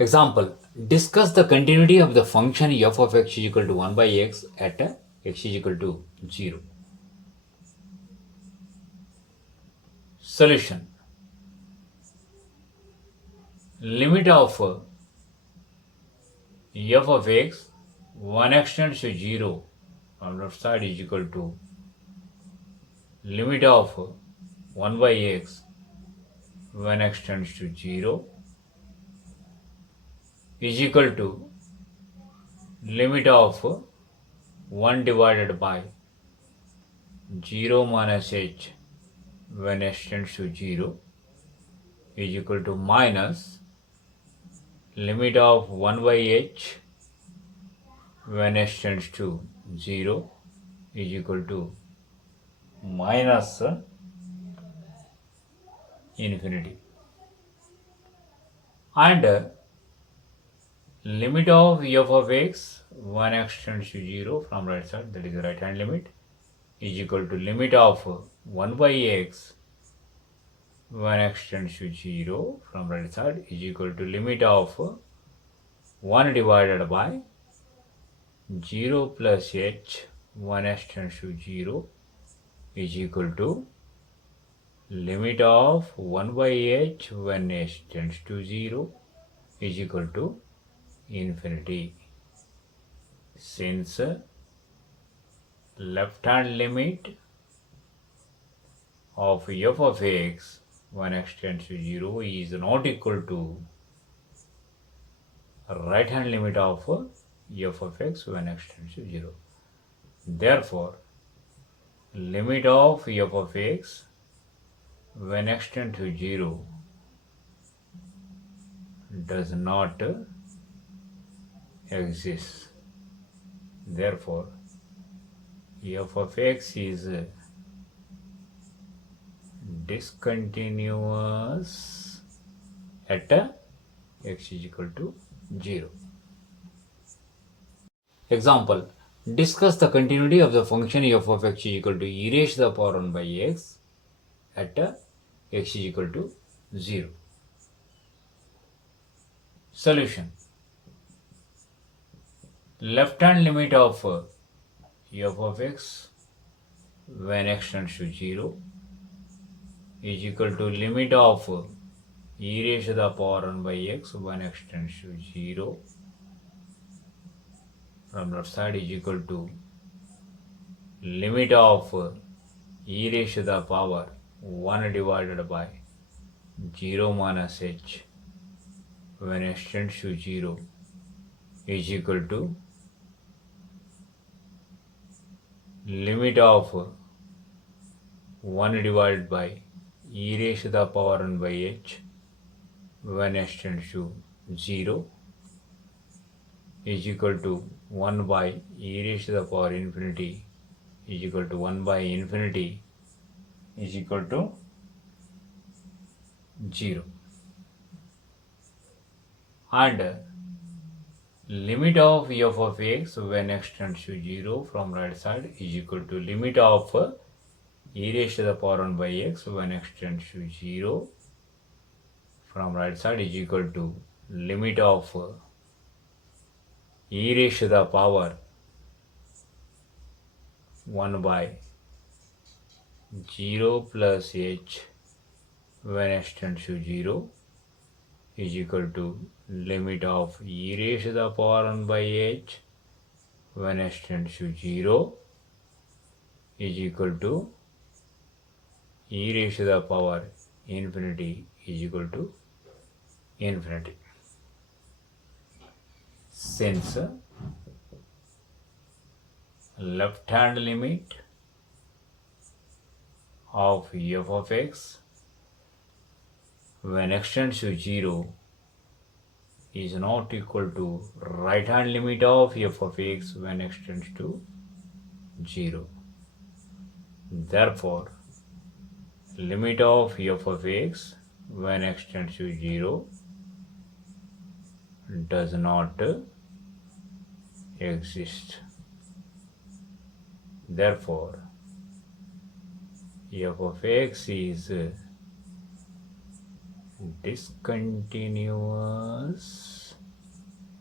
Example, discuss the continuity of the function f of x is equal to 1 by x at x is equal to 0. Solution. Limit of f of x, 1x tends to 0 from left side is equal to limit of 1 by x when x tends to 0 is equal to limit of 1 divided by 0 minus h when x tends to 0 is equal to minus limit of 1 by h when h tends to 0 is equal to minus infinity. And limit of f of x when x tends to 0 from right side, that is the right hand limit, is equal to limit of 1 by x when x tends to 0 from right side is equal to limit of 1 divided by 0 plus h when x tends to 0 is equal to limit of 1 by h when h tends to 0 is equal to infinity. Since left hand limit of f of x when x tends to 0 is not equal to right hand limit of f of x when x tends to 0. Therefore, limit of f of x when x tends to 0 does not exist. Therefore, f of x is discontinuous at x is equal to 0. Example, discuss the continuity of the function f of x is equal to e raised to the power 1 by x at x is equal to 0. Solution. Left hand limit of f of x when x tends to 0 is equal to limit of e raised to the power 1 by x when x tends to 0 from left side is equal to limit of e raised to the power 1 divided by 0 minus h when x tends to 0 is equal to limit of 1 divided by e raised to the power 1 by h when x tends to 0 is equal to 1 by e raised to the power infinity is equal to 1 by infinity is equal to 0. And limit of f of x when x tends to 0 from right side is equal to limit of e raised to the power 1 by x when x tends to 0 from right side is equal to limit of e raised to the power 1 by 0 plus h when x tends to 0 is equal to limit of e raised to the power 1 by h when x tends to 0 is equal to e raised to the power infinity is equal to infinity. Since left hand limit of f of x when x tends to 0 is not equal to right hand limit of f of x when x tends to 0. Therefore, limit of f of x when x tends to 0 does not exist. Therefore, f of x is discontinuous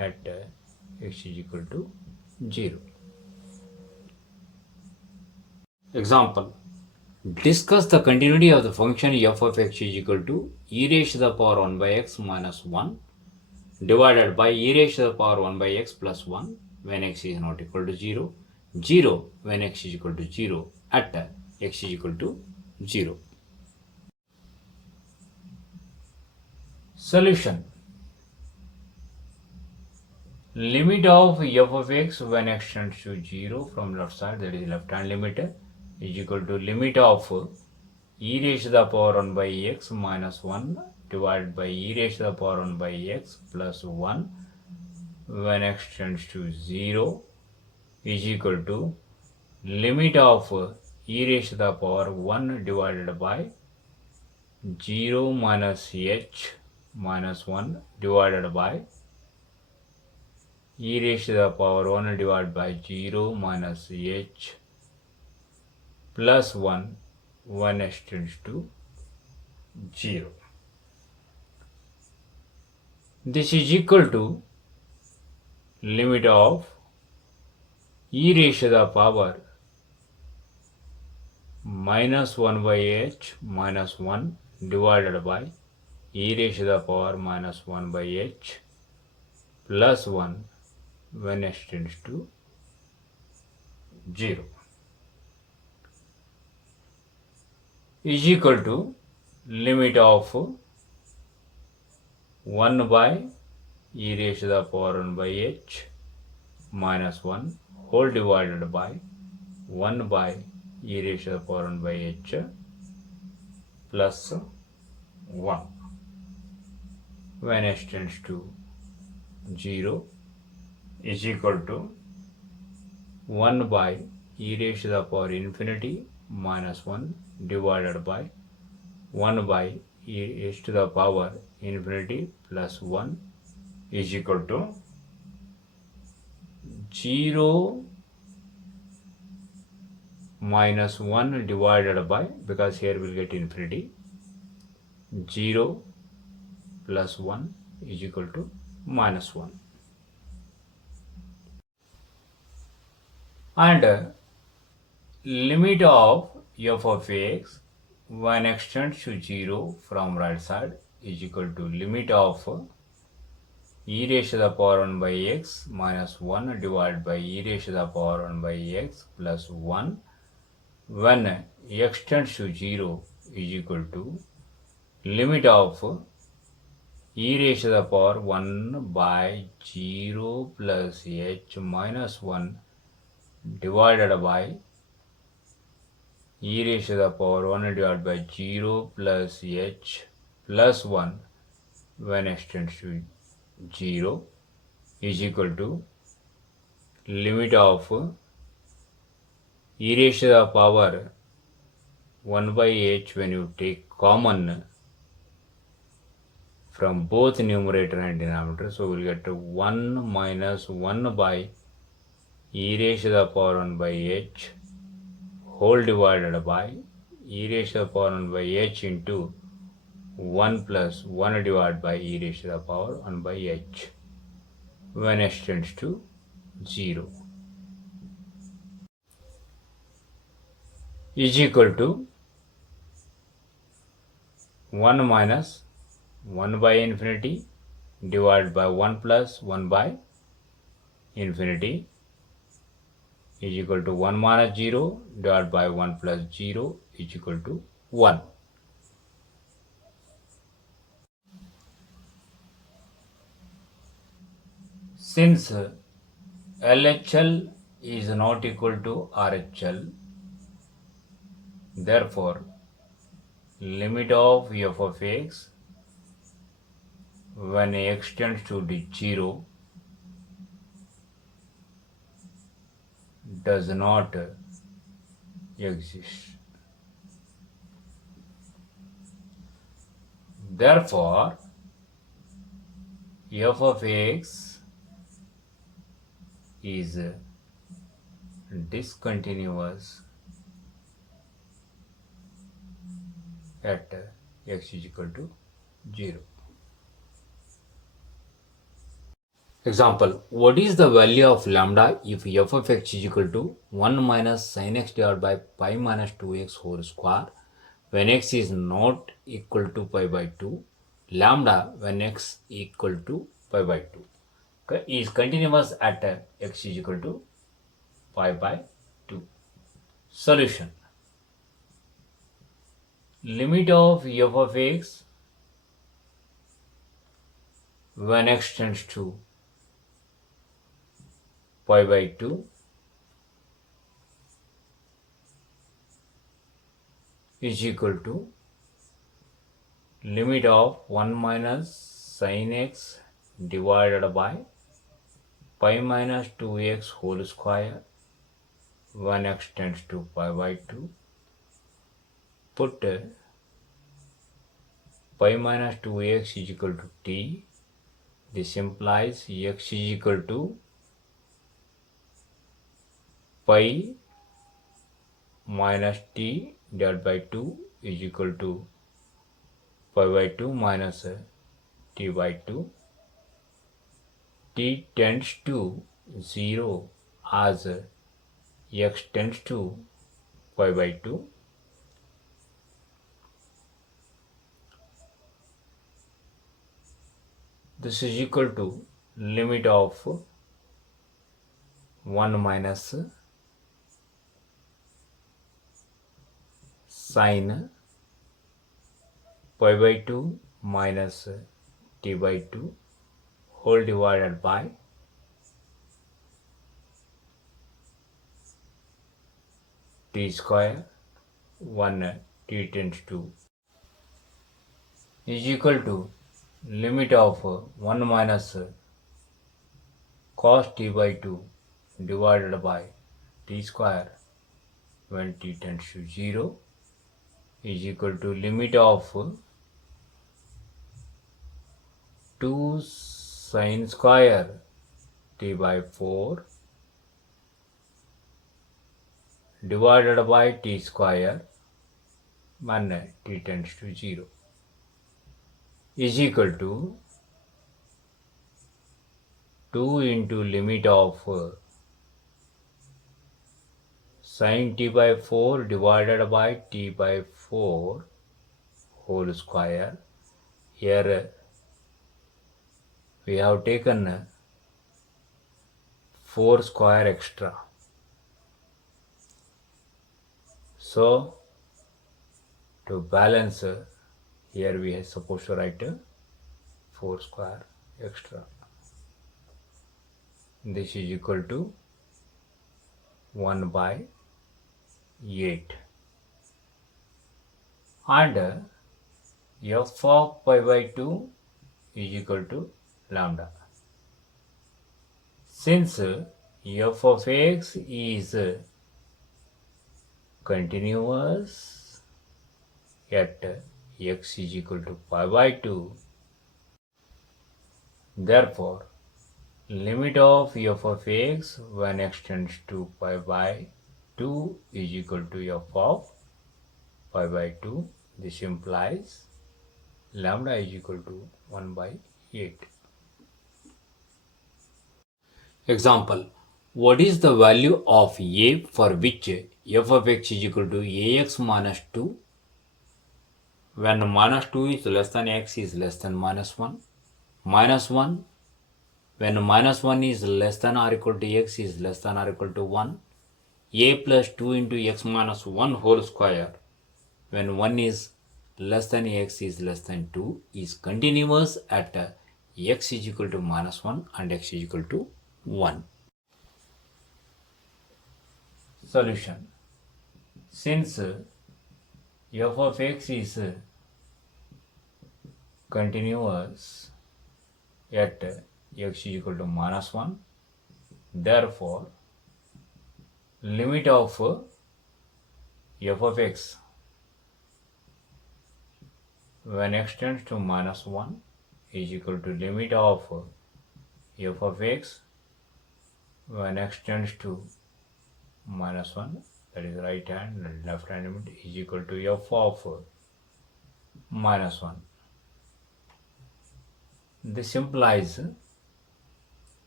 at x is equal to 0. Example. Discuss the continuity of the function f of x is equal to e raised to the power 1 by x minus 1 divided by e raised to the power 1 by x plus 1 when x is not equal to 0, 0 when x is equal to 0 at x is equal to 0. Solution. Limit of f of x when x tends to 0 from left side, that is left hand limit, is equal to limit of e raised to the power 1 by x minus 1 divided by e raised to the power 1 by x plus 1 when x tends to 0 is equal to limit of e raised to the power 1 divided by 0 minus h minus 1 divided by e raised to the power 1 divided by 0 minus h plus 1 when x tends to 0. This is equal to limit of e raised to the power minus 1 by h minus 1 divided by e raised to the power minus 1 by h plus 1 when x tends to 0 is equal to limit of 1 by e raised to the power 1 by h minus 1 whole divided by 1 by e raised to the power 1 by h plus 1 when x tends to 0 is equal to 1 by e raised to the power infinity minus 1 divided by 1 by e raised to the power infinity plus 1 is equal to 0 minus 1 divided by, because here we'll get infinity, 0 plus 1 is equal to minus 1. And limit of f of x when x tends to 0 from right side is equal to limit of e raised to the power 1 by x minus 1 divided by e raised to the power 1 by x plus 1 when x tends to 0 is equal to limit of e raised to the power 1 by 0 plus h minus 1 divided by e raised to the power 1 divided by 0 plus h plus 1 when x tends to 0 is equal to limit of e raised to the power 1 by h when you take common from both numerator and denominator. So we'll get 1 minus 1 by e raised to the power 1 by h whole divided by e raised to the power 1 by h into 1 plus 1 divided by e raised to the power 1 by h when h tends to 0 is equal to 1 minus 1 by infinity divided by 1 plus 1 by infinity is equal to 1 minus 0 divided by 1 plus 0 is equal to 1. Since LHL is not equal to RHL, therefore limit of f of x when x tends to 0 does not exist. Therefore, f of x is discontinuous at x is equal to 0. Example, what is the value of lambda if f of x is equal to 1 minus sin x divided by pi minus 2x whole square when x is not equal to pi by 2, lambda when x equal to pi by 2 is continuous at x is equal to pi by 2. Solution. Limit of f of x when x tends to pi by 2 is equal to limit of 1 minus sin x divided by pi minus 2x whole square when x tends to pi by 2. Put pi minus 2x is equal to t. This implies x is equal to pi minus t divided by 2 is equal to pi by 2 minus t by 2. T tends to 0 as x tends to pi by 2. This is equal to limit of 1 minus sin pi by 2 minus t by 2 whole divided by t square 1 t tends to is equal to limit of 1 minus cos t by 2 divided by t square when t tends to 0 is equal to limit of 2 sin square t by 4 divided by t square when t tends to 0 is equal to 2 into limit of sin t by 4 divided by t by 4 whole square. Here we have taken 4 square extra. So to balance, here we are supposed to write 4 square extra. This is equal to 1 by 8. And f of pi by 2 is equal to lambda. Since f of x is continuous at x is equal to pi by 2, therefore limit of f of x when x tends to pi by 2 is equal to f of pi by 2. This implies lambda is equal to 1 by 8. Example, what is the value of a for which f of x is equal to ax minus 2 when minus 2 is less than x is less than minus 1, minus 1 when minus 1 is less than or equal to x is less than or equal to 1, a plus 2 into x minus 1 whole square when 1 is less than x is less than 2 is continuous at x is equal to minus 1 and x is equal to 1. Solution. Since f of x is continuous at x is equal to minus 1, therefore limit of f of x when x tends to minus 1 is equal to limit of f of x when x tends to minus 1, that is right hand and left hand limit, is equal to f of minus 1. This implies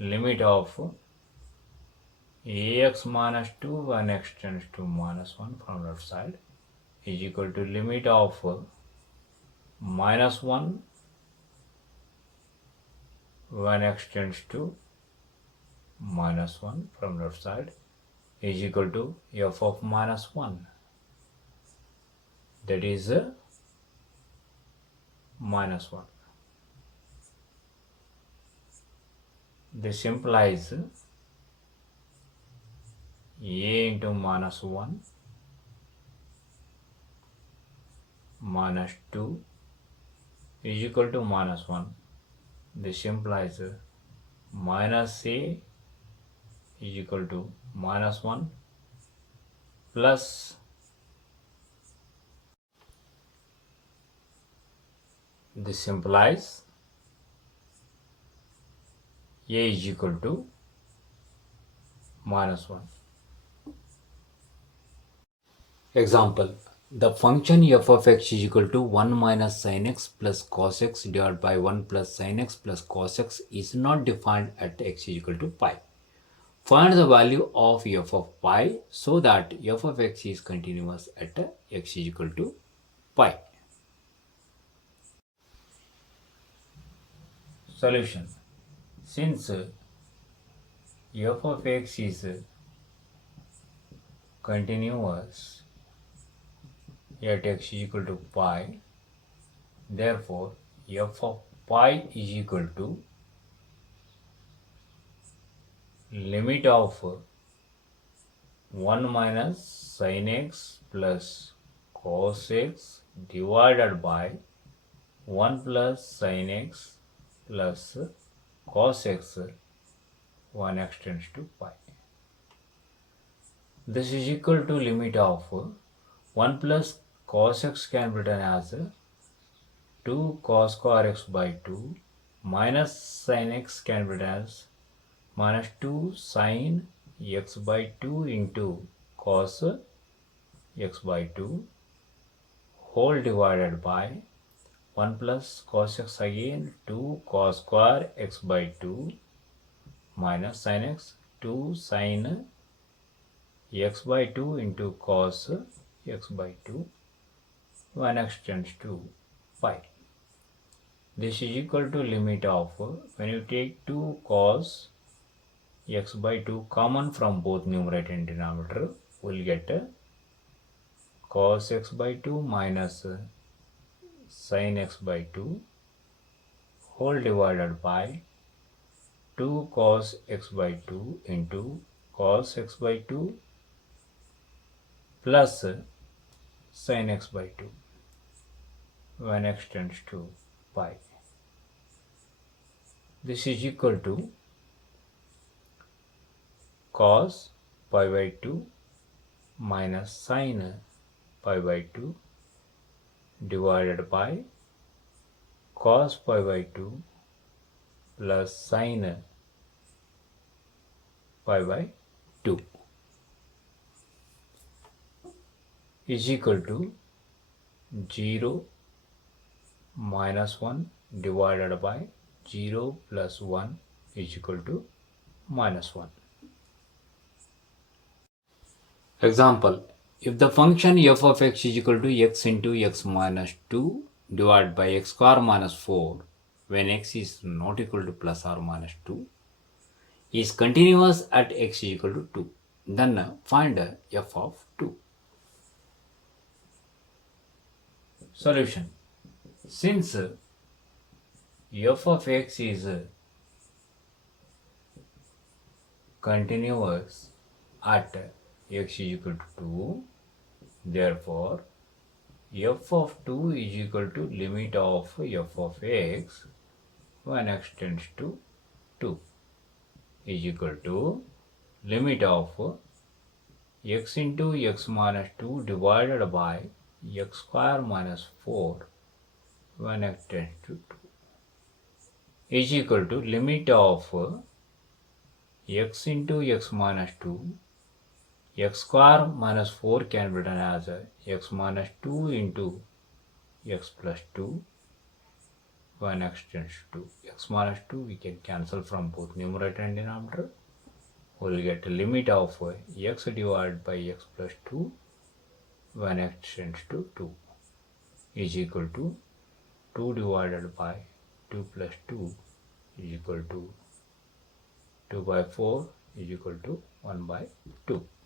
limit of ax minus 2 when x tends to minus 1 from left side is equal to limit of minus 1 when x tends to minus 1 from left side is equal to f of minus 1, that is minus 1. This implies a into minus 1 minus 2 is equal to minus 1. This implies minus a is equal to minus 1 plus this implies a is equal to minus 1. Example, the function f of x is equal to 1 minus sin x plus cos x divided by 1 plus sin x plus cos x is not defined at x is equal to pi. Find the value of f of pi so that f of x is continuous at x is equal to pi. Solution. Since f of x is continuous at x is equal to pi, therefore f of pi is equal to limit of 1 minus sin x plus cos x divided by 1 plus sin x plus cos x when x tends to pi. This is equal to limit of 1 plus cos x can be written as 2 cos square x by 2 minus sin x can be written as minus 2 sin x by 2 into cos x by 2 whole divided by 1 plus cos x again 2 cos square x by 2 minus sin x 2 sin x by 2 into cos x by 2 when x tends to pi. This is equal to limit of when you take 2 cos x by 2 common from both numerator and denominator, we'll get cos x by 2 minus sin x by 2 whole divided by 2 cos x by 2 into cos x by 2 plus sin x by 2 when x tends to pi. This is equal to cos pi by 2 minus sin pi by 2 divided by cos pi by 2 plus sin pi by 2 is equal to 0 minus 1 divided by 0 plus 1 is equal to minus 1. Example, if the function f of x is equal to x into x minus 2 divided by x square minus 4 when x is not equal to plus or minus 2 is continuous at x is equal to 2, then find f of 2. Solution. Since f of x is continuous at x is equal to 2, therefore f of 2 is equal to limit of f of x when x tends to 2 is equal to limit of x into x minus 2 divided by x square minus 4 when x tends to 2 is equal to limit of x into x minus 2 x square minus 4 can be written as x minus 2 into x plus 2 when x tends to 2. X minus 2 we can cancel from both numerator and denominator. We will get a limit of x divided by x plus 2 when x tends to 2 is equal to 2 divided by 2 plus 2 is equal to 2 by 4 is equal to 1 by 2.